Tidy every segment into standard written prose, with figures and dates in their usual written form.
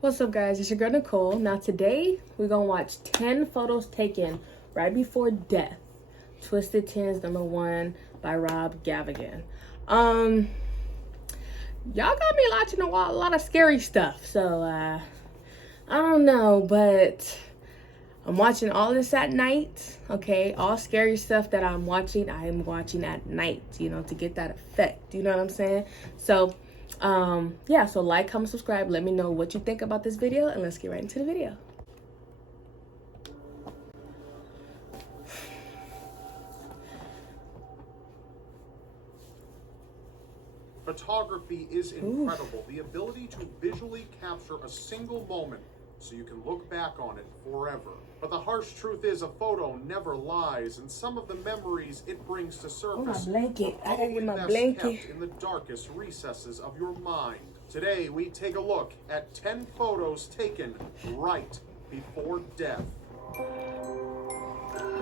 What's up, guys? It's your girl Nicole. Now today we're gonna watch 10 photos taken right before death. Twisted Tens #1 by Rob Gavigan. Y'all got me watching a lot of scary stuff. So I don't know, but I'm watching all this at night. Okay, all scary stuff that I'm watching at night, to get that effect. You know what I'm saying? So yeah, so like, comment, subscribe, let me know what you think about this video, and let's get right into the video. Photography is incredible. The ability to visually capture a single moment so you can look back on it forever. But the harsh truth is, a photo never lies, and some of the memories it brings to surface my blanket. are I gotta get my best blanket. kept in the darkest recesses of your mind. Today, we take a look at 10 photos taken right before death.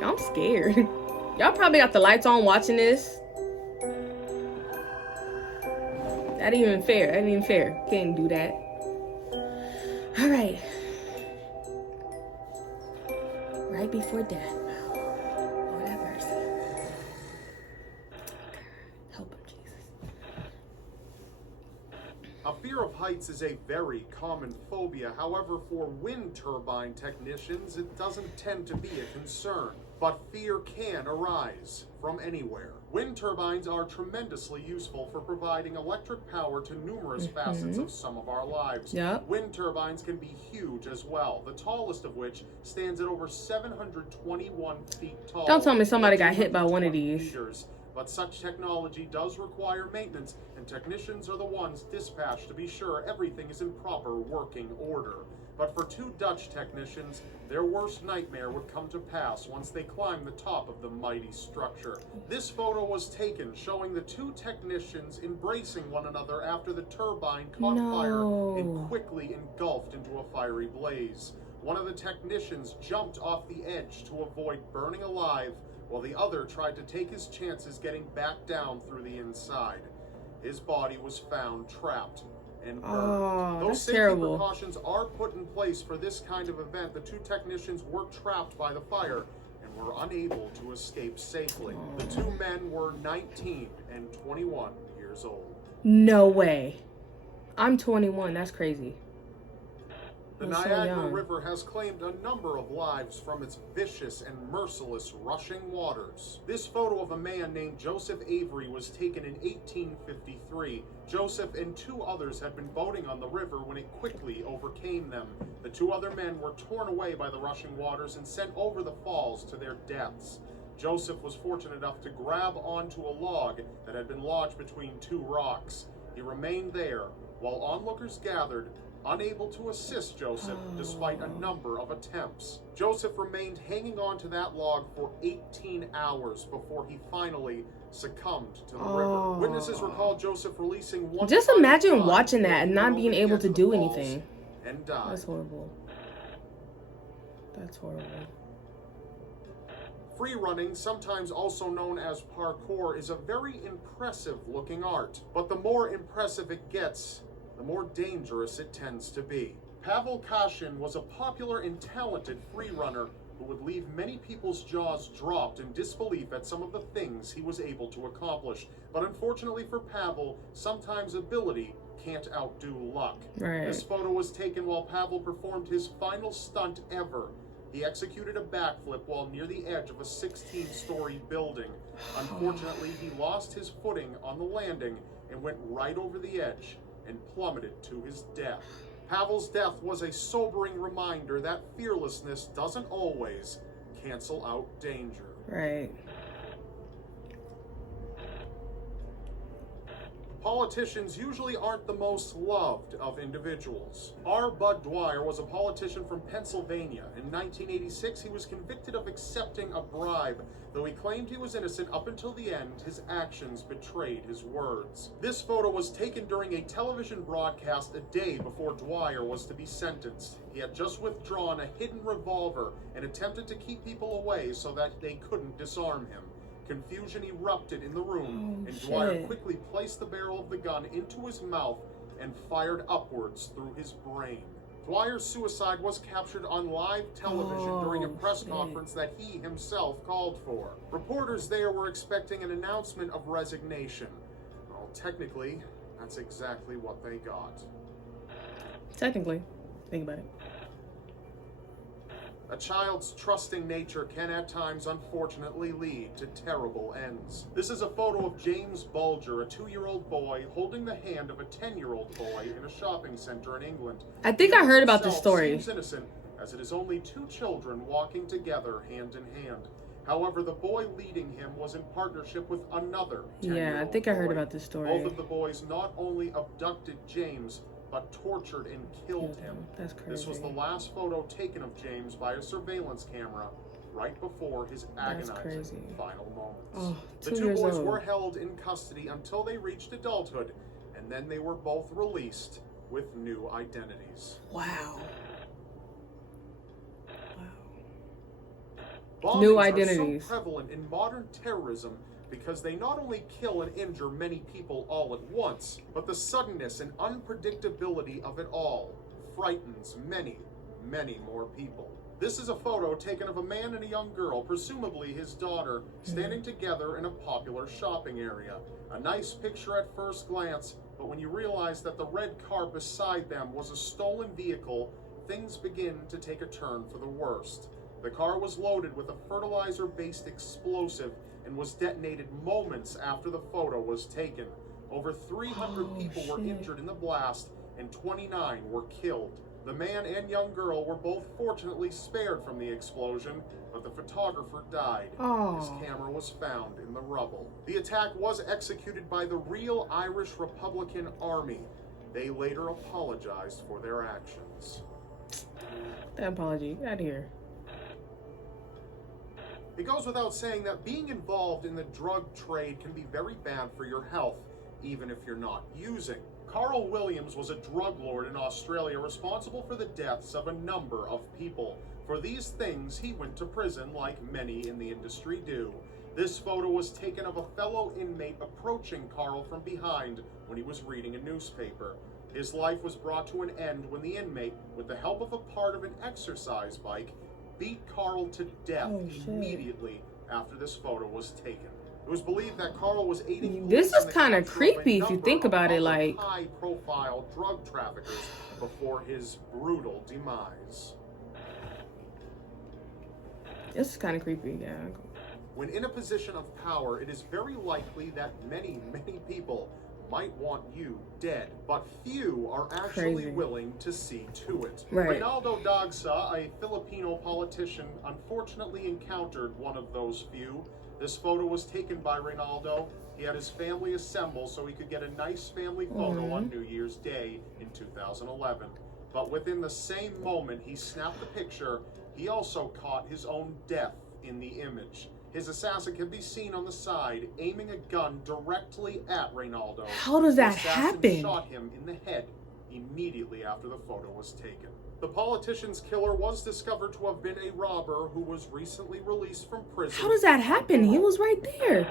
I'm scared. Y'all probably got the lights on watching this. That ain't even fair. That ain't even fair. Can't do that. All right. Right before death. Lord have mercy. Help him, Jesus. A fear of heights is a very common phobia. However, for wind turbine technicians, it doesn't tend to be a concern. But fear can arise from anywhere. Wind turbines are tremendously useful for providing electric power to numerous facets of some of our lives. Yep. Wind turbines can be huge as well, the tallest of which stands at over 721 feet tall. Don't tell me somebody got hit by one of these. Meters. But such technology does require maintenance, and technicians are the ones dispatched to be sure everything is in proper working order. But for two Dutch technicians, their worst nightmare would come to pass once they climbed the top of the mighty structure. This photo was taken showing the two technicians embracing one another after the turbine caught fire and quickly engulfed into a fiery blaze. One of the technicians jumped off the edge to avoid burning alive, while the other tried to take his chances getting back down through the inside. His body was found trapped and burned. Oh, Those that's safety terrible. precautions are put in place for this kind of event. The two technicians were trapped by the fire and were unable to escape safely. The two men were 19 and 21 years old. No way. I'm 21. That's crazy. The I'm so Niagara young. River has claimed a number of lives from its vicious and merciless rushing waters. This photo of a man named Joseph Avery was taken in 1853. Joseph and two others had been boating on the river when it quickly overcame them. The two other men were torn away by the rushing waters and sent over the falls to their deaths. Joseph was fortunate enough to grab onto a log that had been lodged between two rocks. He remained there while onlookers gathered, unable to assist Joseph despite a number of attempts. Joseph remained hanging on to that log for 18 hours before he finally succumbed to the river. Witnesses recall Joseph releasing one. Just imagine watching that and not being able to do anything. And died. That's horrible. That's horrible. Free running, sometimes also known as parkour, is a very impressive looking art. But the more impressive it gets, the more dangerous it tends to be. Pavel Kashin was a popular and talented free runner who would leave many people's jaws dropped in disbelief at some of the things he was able to accomplish. But unfortunately for Pavel, sometimes ability can't outdo luck. Right. This photo was taken while Pavel performed his final stunt ever. He executed a backflip while near the edge of a 16-story building. Unfortunately, he lost his footing on the landing and went right over the edge and plummeted to his death. Pavel's death was a sobering reminder that fearlessness doesn't always cancel out danger. Right. Politicians usually aren't the most loved of individuals. R. Bud Dwyer was a politician from Pennsylvania. In 1986, he was convicted of accepting a bribe. Though he claimed he was innocent up until the end, his actions betrayed his words. This photo was taken during a television broadcast a day before Dwyer was to be sentenced. He had just withdrawn a hidden revolver and attempted to keep people away so that they couldn't disarm him. Confusion erupted in the room, and Dwyer quickly placed the barrel of the gun into his mouth and fired upwards through his brain. Dwyer's suicide was captured on live television during a press conference that he himself called for. Reporters there were expecting an announcement of resignation. Well, technically, that's exactly what they got. Technically, think about it. A child's trusting nature can at times unfortunately lead to terrible ends. This is a photo of James Bulger, a 2-year-old boy holding the hand of a 10-year-old boy in a shopping center in England. I think I heard about this story. Seems innocent, as it is only 2 children walking together hand in hand. However, the boy leading him was in partnership with another 10-year-old Yeah, I think I heard boy. about this story. Both of the boys not only abducted James, but tortured and killed him. That's crazy. This was the last photo taken of James by a surveillance camera right before his agonizing final moments. Oh, the 2 boys were held in custody until they reached adulthood, and then they were both released with new identities. Wow. Bombings New are identities. so prevalent in modern terrorism because they not only kill and injure many people all at once, but the suddenness and unpredictability of it all frightens many, many more people. This is a photo taken of a man and a young girl, presumably his daughter, standing together in a popular shopping area. A nice picture at first glance, but when you realize that the red car beside them was a stolen vehicle, things begin to take a turn for the worst. The car was loaded with a fertilizer-based explosive and was detonated moments after the photo was taken. Over 300 people were injured in the blast and 29 were killed. The man and young girl were both fortunately spared from the explosion, but the photographer died. His camera was found in the rubble. The attack was executed by the real Irish Republican Army. They later apologized for their actions. That apology, out of here. It goes without saying that being involved in the drug trade can be very bad for your health, even if you're not using. Carl Williams was a drug lord in Australia responsible for the deaths of a number of people. For these things, he went to prison like many in the industry do. This photo was taken of a fellow inmate approaching Carl from behind when he was reading a newspaper. His life was brought to an end when the inmate, with the help of a part of an exercise bike, beat Carl to death immediately after this photo was taken. It was believed that Carl was aiding. This is kind of creepy if you think about it, like high-profile drug traffickers before his brutal demise. This is kind of creepy, yeah. When in a position of power, it is very likely that many, many people might want you dead, but few are actually willing to see to it. Right. Reynaldo Dagsa, a Filipino politician, unfortunately encountered one of those few. This photo was taken by Reynaldo. He had his family assemble so he could get a nice family photo on New Year's Day in 2011. But within the same moment he snapped the picture, he also caught his own death in the image. His assassin can be seen on the side, aiming a gun directly at Reynaldo. How does that The assassin happen? shot him in the head immediately after the photo was taken. The politician's killer was discovered to have been a robber who was recently released from prison. How does that happen? He was right there.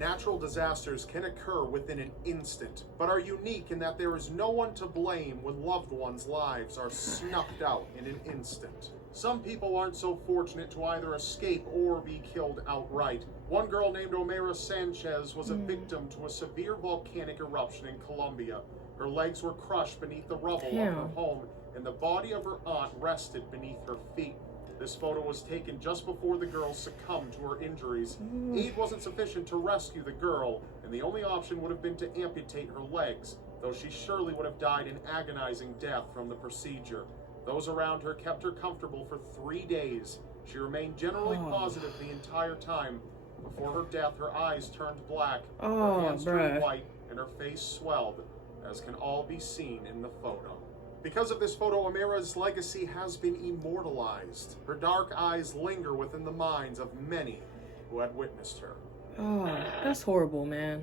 Natural disasters can occur within an instant, but are unique in that there is no one to blame when loved ones' lives are snuffed out in an instant. Some people aren't so fortunate to either escape or be killed outright. One girl named Omaira Sanchez was a victim to a severe volcanic eruption in Colombia. Her legs were crushed beneath the rubble of her home, and the body of her aunt rested beneath her feet. This photo was taken just before the girl succumbed to her injuries. Aid wasn't sufficient to rescue the girl, and the only option would have been to amputate her legs, though she surely would have died an agonizing death from the procedure. Those around her kept her comfortable for 3 days. She remained generally positive the entire time. Before her death, her eyes turned black, her hands turned white, and her face swelled, as can all be seen in the photo. Because of this photo, Omaira's legacy has been immortalized. Her dark eyes linger within the minds of many who had witnessed her. Oh, that's horrible, man.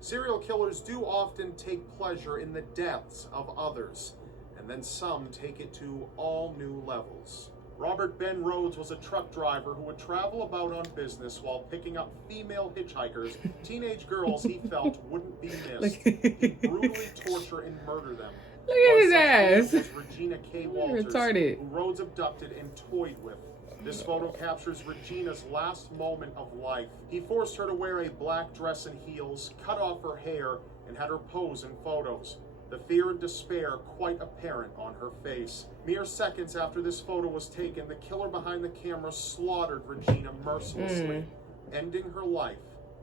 Serial killers do often take pleasure in the deaths of others, and then some take it to all new levels. Robert Ben Rhodes was a truck driver who would travel about on business while picking up female hitchhikers, teenage girls he felt wouldn't be missed. He'd brutally torture and murder them. Look at his ass. Was Regina K. Walters, Retarded. who Rhodes abducted and toyed with. This photo captures Regina's last moment of life. He forced her to wear a black dress and heels, cut off her hair, and had her pose in photos. The fear and despair quite apparent on her face. Mere seconds after this photo was taken, the killer behind the camera slaughtered Regina mercilessly, ending her life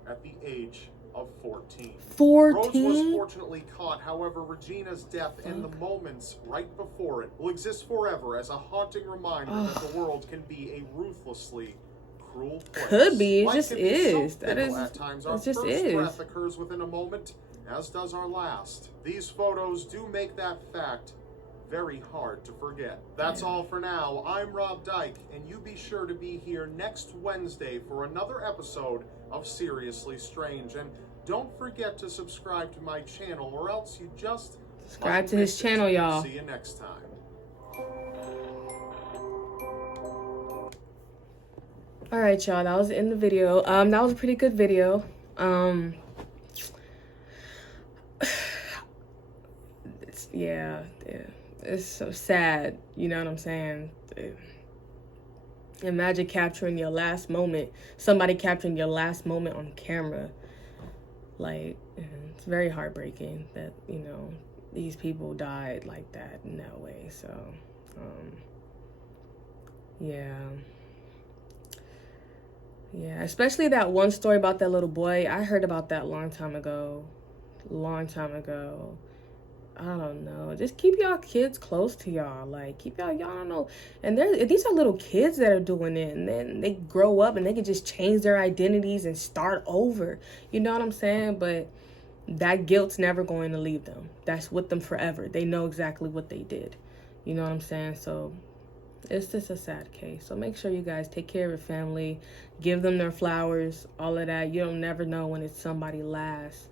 at the age of 14. 14? Rhodes was fortunately caught. However, Regina's death and the moments right before it will exist forever as a haunting reminder that the world can be a ruthlessly cruel place. Could be. It Life just can be is. so That fickle is. at times. Our It just first is. breath occurs within a moment, as does our last. These photos do make that fact very hard to forget. That's all for now. I'm Rob Dyke, and you be sure to be here next Wednesday for another episode of Seriously Strange. And don't forget to subscribe to my channel, or else you just Subscribe might to his miss it. channel, y'all. See you next time. All right, y'all. That was the end of the video. That was a pretty good video. It's so sad. You know what I'm saying? Imagine capturing your last moment. Somebody capturing your last moment on camera. Like, it's very heartbreaking that, you know, these people died like that in that way. So, yeah, especially that one story about that little boy. I heard about that long time ago. I don't know. Just keep y'all kids close to y'all. Like, keep y'all don't know. And these are little kids that are doing it. And then they grow up and they can just change their identities and start over. You know what I'm saying? But that guilt's never going to leave them. That's with them forever. They know exactly what they did. You know what I'm saying? So it's just a sad case. So make sure you guys take care of your family. Give them their flowers. All of that. You don't never know when it's somebody's last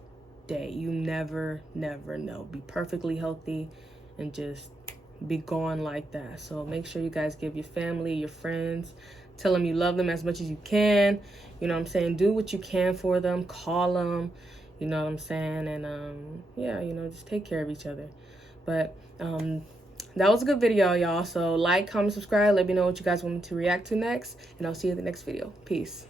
day. You never know. Be perfectly healthy and just be gone like that. So make sure you guys give your family, your friends, tell them you love them as much as you can. You know what I'm saying? Do what you can for them. Call them. You know what I'm saying? And yeah, you know, just take care of each other. But that was a good video, y'all. So like, comment, subscribe. Let me know what you guys want me to react to next, and I'll see you in the next video. Peace.